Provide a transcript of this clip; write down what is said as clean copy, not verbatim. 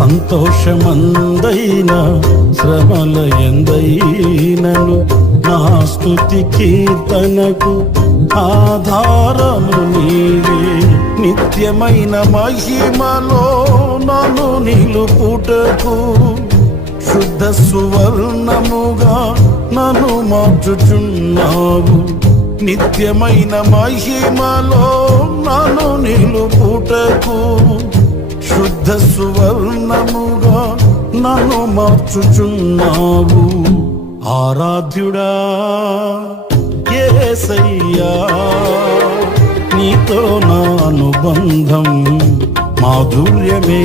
సంతోషమందైనా శ్రమల ఎందైనను నా స్తుతి కీర్తనకు ఆధారము నీవే. నిత్యమైన మహిమలో నన్ను నిలుపుటకు శుద్ధ సువర్ణముగా నన్ను మార్చుచున్నావు. నిత్యమైన మహిమలో నన్ను నిలుపుటకు శుద్ధ సువర్ణముగా నన్ను మార్చుచున్నావు. ఆరాధ్యుడా యేసయ్యా, నీతో నా అనుబంధం మాధుర్యమే.